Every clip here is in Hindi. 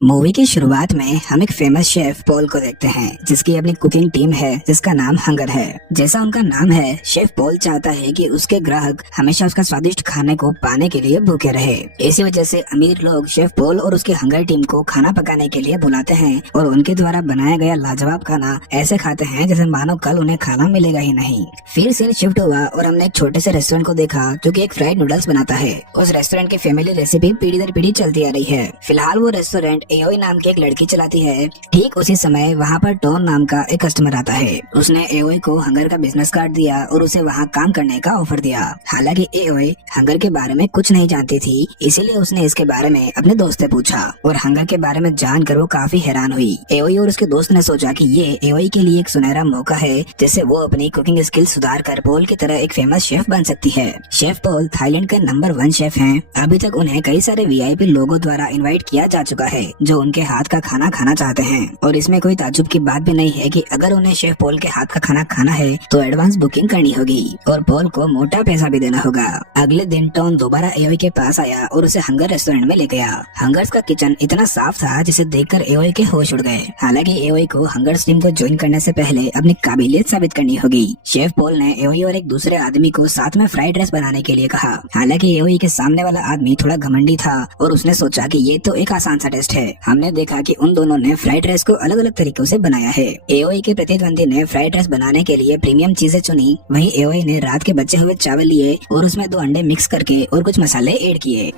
मूवी की शुरुआत में हम एक फेमस शेफ पॉल को देखते हैं जिसकी अपनी कुकिंग टीम है जिसका नाम हंगर है। जैसा उनका नाम है, शेफ पॉल चाहता है कि उसके ग्राहक हमेशा उसका स्वादिष्ट खाने को पाने के लिए भूखे रहे। इसी वजह से अमीर लोग शेफ पॉल और उसकी हंगर टीम को खाना पकाने के लिए बुलाते हैं और उनके द्वारा बनाया गया लाजवाब खाना ऐसे खाते हैं जैसे मानो कल उन्हें खाना मिलेगा ही नहीं। फिर सीन शिफ्ट हुआ और हमने एक छोटे से रेस्टोरेंट को देखा जो कि एक फ्राइड नूडल्स बनाता है। उस रेस्टोरेंट की फैमिली रेसिपी पीढ़ी दर पीढ़ी चलती आ रही है। फिलहाल वो रेस्टोरेंट एओई नाम की एक लड़की चलाती है। ठीक उसी समय वहाँ पर टॉन नाम का एक कस्टमर आता है। उसने एओई को हंगर का बिजनेस कार्ड दिया और उसे वहाँ काम करने का ऑफर दिया। हालांकि एओई हंगर के बारे में कुछ नहीं जानती थी, इसीलिए उसने इसके बारे में अपने दोस्त से पूछा और हंगर के बारे में जानकर वो काफी हैरान हुई। एओई और उसके दोस्त ने सोचा कि ये एओई के लिए एक सुनहरा मौका है जिससे वो अपनी कुकिंग स्किल सुधार कर पॉल की तरह एक फेमस शेफ बन सकती है। शेफ पॉल थाईलैंड के नंबर 1 शेफ हैं। अभी तक उन्हें कई सारे वीआईपी लोगों द्वारा इनवाइट किया जा चुका है जो उनके हाथ का खाना खाना चाहते हैं। और इसमें कोई ताज्जुब की बात भी नहीं है कि अगर उन्हें शेफ पॉल के हाथ का खाना खाना है तो एडवांस बुकिंग करनी होगी और पॉल को मोटा पैसा भी देना होगा। अगले दिन टॉन दोबारा एओई के पास आया और उसे हंगर रेस्टोरेंट में ले गया। हंगर्स का किचन इतना साफ था जिसे देखकर एओई के होश उड़ गए। हालांकि एओई को हंगर्स टीम को ज्वाइन करने से पहले अपनी काबिलियत साबित करनी होगी। शेफ पॉल ने एओई और एक दूसरे आदमी को साथ में फ्राइड राइस बनाने के लिए कहा। हालांकि एओई के सामने वाला आदमी थोड़ा घमंडी था और उसने सोचा कि ये तो एक आसान सा टेस्ट है। हमने देखा कि उन दोनों ने फ्राइड राइस को अलग अलग तरीकों से बनाया है। एओई के प्रतिद्वंदी ने फ्राइड राइस बनाने के लिए प्रीमियम चीजें चुनी, वहीं एओई ने रात के बचे हुए चावल लिए और उसमें 2 अंडे मिक्स करके और कुछ मसाले ऐड किए।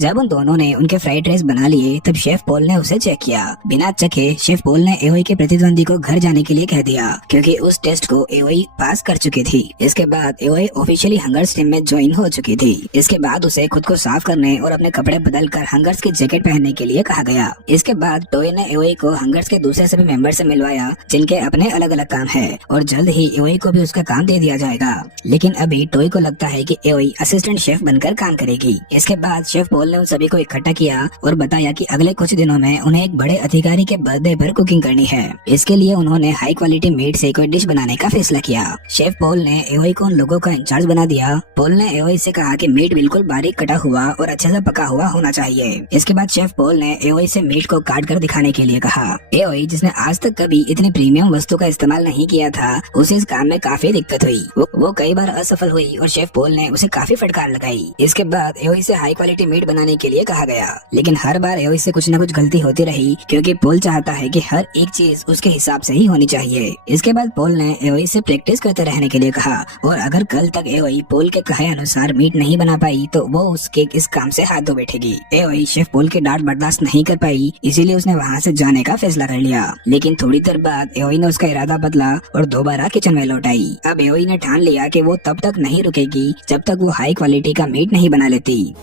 जब उन दोनों ने उनके फ्राइड राइस बना लिए तब शेफ पॉल ने उसे चेक किया। बिना चखे शेफ पॉल ने एओई के प्रतिद्वंदी को घर जाने के लिए कह दिया क्योंकि उस टेस्ट को एओई पास कर चुकी थी। इसके बाद एओई ऑफिशियली हंगर्स टीम में ज्वाइन हो चुकी थी। इसके बाद उसे खुद को साफ करने और अपने कपड़े बदल कर हंगर्स की जैकेट पहनने के लिए कहा गया। इसके बाद टोए ने एओई को हंगर्स के दूसरे सभी मेंबर से मिलवाया जिनके अपने अलग अलग काम है और जल्द ही एओई को भी उसका काम दे दिया जाएगा। लेकिन अभी टोए को लगता है कि एओई असिस्टेंट शेफ बनकर काम करेगी। इसके बाद शेफ पॉल ने उन सभी को इकट्ठा किया और बताया कि अगले कुछ दिनों में उन्हें एक बड़े अधिकारी के बर्थडे पर कुकिंग करनी है। इसके लिए उन्होंने हाई क्वालिटी मीट से कोई डिश बनाने का फैसला किया। शेफ पॉल ने एओई को उन लोगों का इंचार्ज बना दिया। पॉल ने एओई से कहा कि मीट बिल्कुल बारीक कटा हुआ और अच्छे से पका हुआ होना चाहिए। इसके बाद शेफ पॉल ने एओई से मीट को काट कर दिखाने के लिए कहा। एओई, जिसने आज तक कभी इतनी प्रीमियम वस्तु का इस्तेमाल नहीं किया था, उसे इस काम में काफी दिक्कत हुई। वो कई बार असफल हुई और शेफ पॉल ने उसे काफी फटकार लगाई। इसके बाद एओई से हाई क्वालिटी मीट बनाने के लिए कहा गया, लेकिन हर बार एओई से कुछ न कुछ गलती होती रही क्योंकि पॉल चाहता है कि हर एक चीज उसके हिसाब से ही होनी चाहिए। इसके बाद पॉल ने एओई से प्रैक्टिस करते रहने के लिए कहा और अगर कल तक एओई पॉल के कहे अनुसार मीट नहीं बना पाई तो वो उसके इस काम से हाथ धो बैठेगी। एओई शेफ पॉल के डांट बर्दाश्त नहीं कर पाई, इसीलिए उसने वहाँ से जाने का फैसला कर लिया। लेकिन थोड़ी देर बाद एओई ने उसका इरादा बदला और दोबारा किचन में लौट आई। अब एओई ने ठान लिया कि वो तब तक नहीं रुकेगी जब तक वो हाई क्वालिटी का मीट नहीं बना लेती।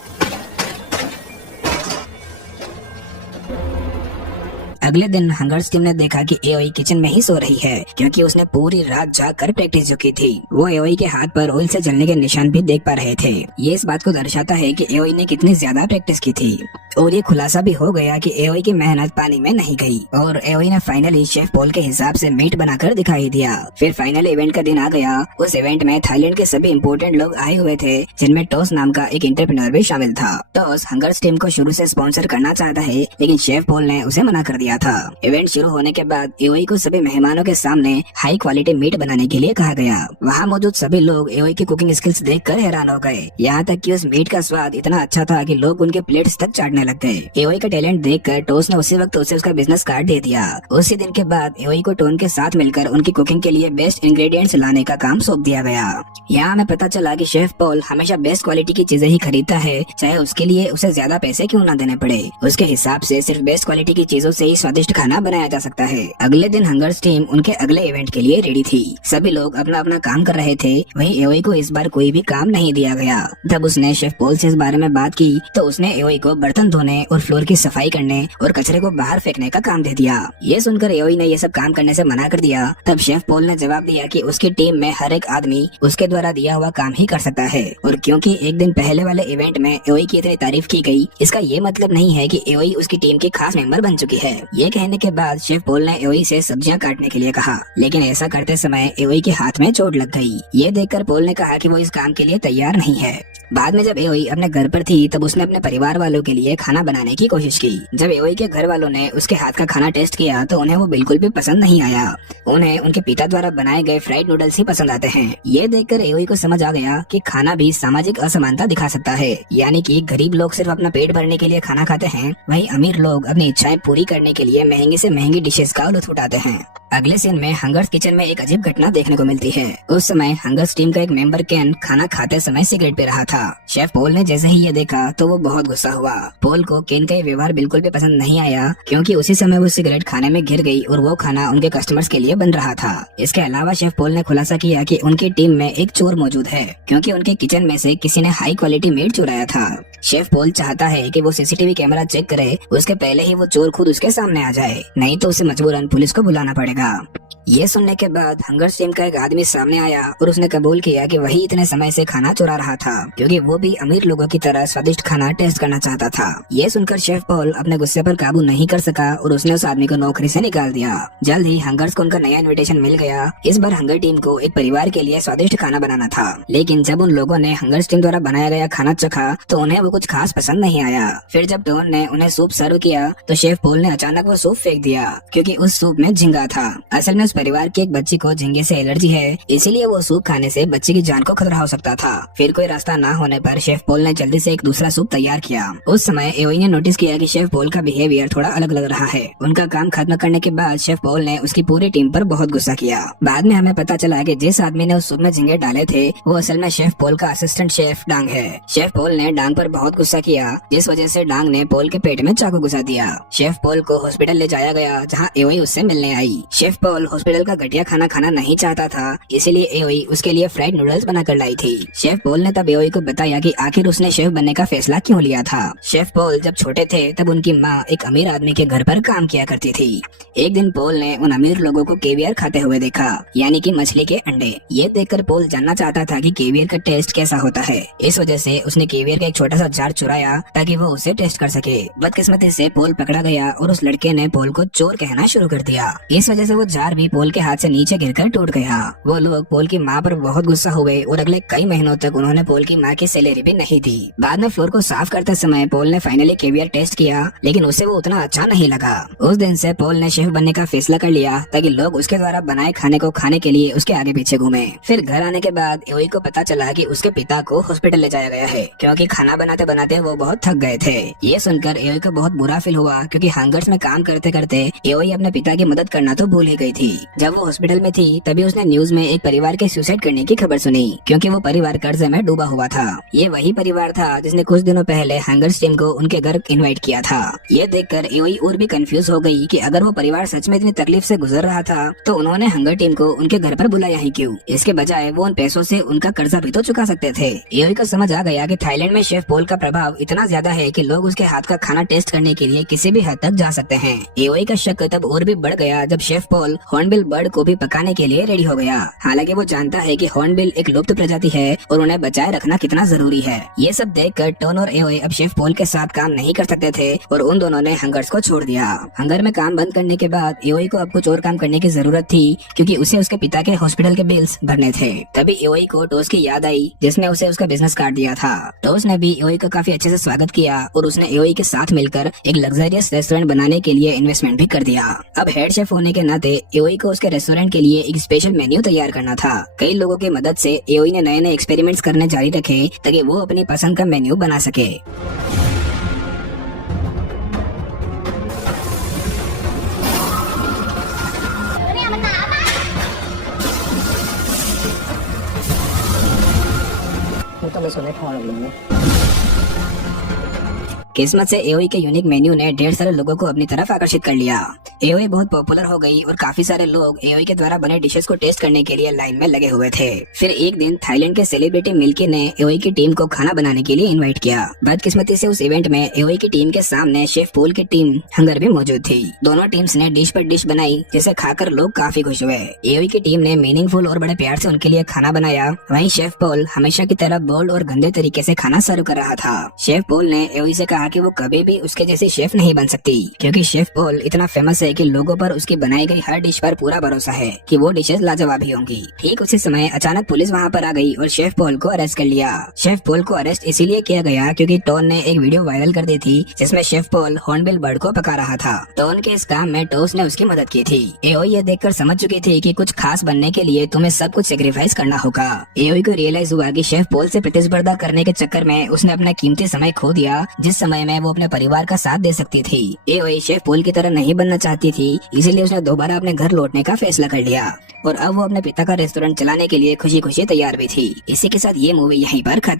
अगले दिन हंगर्स टीम ने देखा कि एओई किचन में ही सो रही है क्योंकि उसने पूरी रात जागकर प्रैक्टिस जो की थी। वो एओई के हाथ पर ऑयल से जलने के निशान भी देख पा रहे थे। ये इस बात को दर्शाता है कि एओई ने कितनी ज्यादा प्रैक्टिस की थी। और ये खुलासा भी हो गया कि एओई की मेहनत पानी में नहीं गई और एओई ने फाइनली शेफ पॉल के हिसाब से मीट बनाकर दिखाई दिया। फिर फाइनल इवेंट का दिन आ गया। उस इवेंट में थाईलैंड के सभी इम्पोर्टेंट लोग आए हुए थे जिनमें टॉस नाम का एक एंटरप्रेन्योर भी शामिल था। टॉस हंगर्स टीम को शुरू से स्पॉन्सर करना चाहता है लेकिन शेफ पॉल ने उसे मना कर दिया था। इवेंट शुरू होने के बाद एओई को सभी मेहमानों के सामने हाई क्वालिटी मीट बनाने के लिए कहा गया। वहाँ मौजूद सभी लोग एओई की कुकिंग स्किल्स देखकर हैरान हो गए। यहाँ तक कि उस मीट का स्वाद इतना अच्छा था कि लोग उनके प्लेट्स तक चाटने लग गए। एओई का टैलेंट देखकर टॉस ने उसी वक्त उसे उसका बिजनेस कार्ड दे दिया। उसी दिन के बाद एओई को टॉन के साथ मिलकर उनकी कुकिंग के लिए बेस्ट इंग्रेडिएंट्स लाने का काम सौंप दिया गया। यहाँ हमें पता चला कि शेफ पॉल हमेशा बेस्ट क्वालिटी की चीजें ही खरीदता है, चाहे उसके लिए उसे ज्यादा पैसे क्यों न देने पड़े। उसके हिसाब से सिर्फ बेस्ट क्वालिटी की चीजों से ही स्वादिष्ट खाना बनाया जा सकता है। अगले दिन हंगर्स टीम उनके अगले इवेंट के लिए रेडी थी। सभी लोग अपना अपना काम कर रहे थे। वहीं एओई को इस बार कोई भी काम नहीं दिया गया। जब उसने शेफ पॉल से इस बारे में बात की तो उसने एओई को बर्तन धोने और फ्लोर की सफाई करने और कचरे को बाहर फेंकने का काम दे दिया। ये सुनकर एओई ने ये सब काम करने से मना कर दिया। तब शेफ पॉल ने जवाब दिया कि उसकी टीम में हर एक आदमी उसके द्वारा दिया हुआ काम ही कर सकता है और क्योंकि एक दिन पहले वाले इवेंट में एओई की इतनी तारीफ की गई, इसका ये मतलब नहीं है कि एओई उसकी टीम की खास मेंबर बन चुकी है। ये कहने के बाद शेफ पॉल ने एओई से सब्जियां काटने के लिए कहा, लेकिन ऐसा करते समय एओई के हाथ में चोट लग गई। ये देखकर पॉल ने कहा कि वो इस काम के लिए तैयार नहीं है। बाद में जब एओई अपने घर पर थी तब उसने अपने परिवार वालों के लिए खाना बनाने की कोशिश की। जब एओई के घर वालों ने उसके हाथ का खाना टेस्ट किया तो उन्हें वो बिल्कुल भी पसंद नहीं आया। उन्हें उनके पिता द्वारा बनाए गए फ्राइड नूडल्स ही पसंद आते हैं। ये देखकर एओई को समझ आ गया कि खाना भी सामाजिक असमानता दिखा सकता है, यानी कि गरीब लोग सिर्फ अपना पेट भरने के लिए खाना खाते हैं, वहीं अमीर लोग अपनी इच्छाएं पूरी करने के लिए महंगी से महंगी डिशेस का लुत्फ उठाते हैं। अगले सीन में हंगर्स किचन में एक अजीब घटना देखने को मिलती है। उस समय हंगर्स टीम का एक मेंबर केन खाना खाते समय सिगरेट पी रहा था। शेफ पॉल ने जैसे ही ये देखा तो वो बहुत गुस्सा हुआ। पॉल को केन का ये व्यवहार बिल्कुल भी पसंद नहीं आया, क्योंकि उसी समय वो सिगरेट खाने में गिर गई और वो खाना उनके कस्टमर्स के लिए बन रहा था। इसके अलावा शेफ पॉल ने खुलासा किया कि उनकी टीम में एक चोर मौजूद है, क्योंकि उनके किचन में से किसी ने हाई क्वालिटी मीट चुराया था। शेफ पॉल चाहता है कि वो सीसीटीवी कैमरा चेक करे, उसके पहले ही वो चोर खुद उसके सामने आ जाए, नहीं तो उसे मजबूरन पुलिस को बुलाना पड़ेगा। ये सुनने के बाद हंगर्स टीम का एक आदमी सामने आया और उसने कबूल किया कि वही इतने समय से खाना चुरा रहा था, क्योंकि वो भी अमीर लोगों की तरह स्वादिष्ट खाना टेस्ट करना चाहता था। ये सुनकर शेफ पॉल अपने गुस्से पर काबू नहीं कर सका और उसने उस आदमी को नौकरी से निकाल दिया। जल्द ही हंगर्स को उनका नया इन्विटेशन मिल गया। इस बार हंगर टीम को एक परिवार के लिए स्वादिष्ट खाना बनाना था, लेकिन जब उन लोगों ने हंगर्स टीम द्वारा बनाया गया खाना चखा तो उन्हें वो कुछ खास पसंद नहीं आया। फिर जब डॉन ने उन्हें सूप सर्व किया तो शेफ पॉल ने अचानक वो सूप फेंक दिया, क्योंकि उस सूप में झींगा था। असल में उस परिवार की एक बच्ची को झींगे से एलर्जी है, इसीलिए वो सूप खाने से बच्चे की जान को खतरा हो सकता था। फिर कोई रास्ता ना होने पर शेफ पॉल ने जल्दी से एक दूसरा सूप तैयार किया। उस समय एओई ने नोटिस किया कि शेफ पॉल का बिहेवियर थोड़ा अलग लग रहा है। उनका काम खत्म करने के बाद शेफ पॉल ने उसकी पूरी टीम पर बहुत गुस्सा किया। बाद में हमें पता चला कि जिस आदमी ने उस सूप में झींगे डाले थे वो असल में शेफ पॉल का असिस्टेंट शेफ डांग है। शेफ पॉल ने डांग पर बहुत गुस्सा किया, जिस वजह से डांग ने पॉल के पेट में चाकू घुसा दिया। शेफ पॉल को हॉस्पिटल ले जाया गया, जहां एओई उससे मिलने आई। शेफ पॉल हॉस्पिटल का घटिया खाना खाना नहीं चाहता था, इसीलिए एओई उसके लिए फ्राइड नूडल्स बनाकर लाई थी। शेफ पॉल ने तब एओई को बताया कि आखिर उसने शेफ बनने का फैसला क्यों लिया था। शेफ पॉल जब छोटे थे तब उनकी माँ एक अमीर आदमी के घर पर काम किया करती थी। एक दिन पॉल ने उन अमीर लोगों को केवियर खाते हुए देखा, यानी कि मछली के अंडे। ये देखकर पॉल जानना चाहता था कि केवियर का टेस्ट कैसा होता है। इस वजह से उसने केवियर का एक छोटा सा जार चुराया ताकि वो उसे टेस्ट कर सके। बदकिस्मती से पॉल पकड़ा गया और उस लड़के ने पॉल को चोर कहना शुरू कर दिया। इस वजह से वो जार भी पॉल के हाथ से नीचे गिरकर टूट गया। वो लोग पॉल की माँ पर बहुत गुस्सा हुए और अगले कई महीनों तक उन्होंने पॉल की माँ की सैलरी भी नहीं दी। बाद में फ्लोर को साफ करते समय पॉल ने फाइनली केवियर टेस्ट किया, लेकिन उसे वो उतना अच्छा नहीं लगा। उस दिन से पॉल ने शेफ बनने का फैसला कर लिया ताकि लोग उसके द्वारा बनाए खाने को खाने के लिए उसके आगे पीछे घूमे। फिर घर आने के बाद एओई को पता चला कि उसके पिता को हॉस्पिटल ले जाया गया है, क्योंकि खाना बनाते बनाते वो बहुत थक गए थे। ये सुनकर एओई को बहुत बुरा फील हुआ, क्योंकि हंगर्स में काम करते करते एओई अपने पिता की मदद करना तो भूल ही गई थी। जब वो हॉस्पिटल में थी तभी उसने न्यूज में एक परिवार के सुसाइड करने की खबर सुनी, क्योंकि वो परिवार कर्जे में डूबा हुआ था। ये वही परिवार था जिसने कुछ दिनों पहले हंगर्स टीम को उनके घर इनवाइट किया था। ये देखकर एओई और भी कंफ्यूज हो गई कि अगर वो परिवार सच में इतनी तकलीफ से गुजर रहा था तो उन्होंने हंगर टीम को उनके घर पर बुलाया ही क्यों। इसके बजाय वो उन पैसों से उनका कर्जा भी तो चुका सकते थे। एओई को समझ आ गया कि थाईलैंड में शेफ पॉल का प्रभाव इतना ज्यादा है कि लोग उसके हाथ का खाना टेस्ट करने के लिए किसी भी हद तक जा सकते हैं। एओई का शक तब और भी बढ़ गया जब शेफ पॉल हॉर्नबिल बर्ड को भी पकाने के लिए रेडी हो गया। हालांकि वो जानता है कि हॉर्नबिल एक लुप्त प्रजाति है और उन्हें बचाए रखना कितना जरूरी है। ये सब देखकर टॉन और एओई अब शेफ पॉल के साथ काम नहीं कर सकते थे और उन दोनों ने हंगर्स को छोड़ दिया। हंगर में काम बंद करने के बाद एओई को अब कुछ और काम करने की जरूरत थी, क्योंकि उसे उसके पिता के हॉस्पिटल के बिल्स भरने थे। तभी एओई को टोस की याद आई, जिसने उसे उसका बिजनेस कार्ड दिया था। टोस ने भी एओई का काफी अच्छे से स्वागत किया और उसने एओई के साथ मिलकर एक लग्जरियस रेस्टोरेंट बनाने के लिए इन्वेस्टमेंट भी कर दिया। अब हेड शेफ होने के नाते एओई को उसके रेस्टोरेंट के लिए एक स्पेशल मेन्यू तैयार करना था। कई लोगों की मदद से एओई ने नए नए एक्सपेरिमेंट्स करने जारी रखे ताकि वो अपनी पसंद का मेन्यू बना सके। किस्मत से एओई के यूनिक मेन्यू ने ढेर सारे लोगों को अपनी तरफ आकर्षित कर लिया। एओई बहुत पॉपुलर हो गई और काफी सारे लोग एओई के द्वारा बने डिशेस को टेस्ट करने के लिए लाइन में लगे हुए थे। फिर एक दिन थाईलैंड के सेलिब्रिटी मिल्की ने एओई की टीम को खाना बनाने के लिए इनवाइट किया। बदकिस्मती से उस इवेंट में एओई की टीम के सामने शेफ पॉल की टीम हंगर भी मौजूद थी। दोनों टीम्स ने डिश पर डिश बनाई, जिसे खाकर लोग काफी खुश हुए। एओई की टीम ने मीनिंगफुल और बड़े प्यार से उनके लिए खाना बनाया, वहीं शेफ पॉल हमेशा की तरह बोल्ड और गंदे तरीके से खाना सर्व कर रहा था। शेफ पॉल ने एओई से कहा कि वो कभी भी उसके जैसे शेफ नहीं बन सकती, क्योंकि शेफ पॉल इतना फेमस है कि लोगों पर उसकी बनाई गई हर डिश पर पूरा भरोसा है कि वो डिशेस लाजवाब ही होंगी। ठीक उसी समय अचानक पुलिस वहाँ पर आ गई और शेफ पॉल को अरेस्ट कर लिया। शेफ पॉल को अरेस्ट इसीलिए किया गया क्योंकि टॉन ने एक वीडियो वायरल कर दी थी जिसमें शेफ पॉल हॉर्नबिल बर्ड को पका रहा था। टॉन के इस काम में टॉस ने उसकी मदद की थी। एओई ये देखकर समझ चुकी थी कि कुछ खास बनने के लिए तुम्हें सब कुछ सेक्रीफाइस करना होगा। एओई को रियलाइज हुआ कि शेफ पॉल से प्रतिस्पर्धा करने के चक्कर में उसने अपना कीमती समय खो दिया, जिस समय में वो अपने परिवार का साथ दे सकती थी। एओई शेफ पॉल की तरह नहीं बनना चाहती थी, इसीलिए उसने दोबारा अपने घर लौटने का फैसला कर लिया और अब वो अपने पिता का रेस्टोरेंट चलाने के लिए खुशी खुशी तैयार भी थी। इसी के साथ ये मूवी यहीं पर खत्म।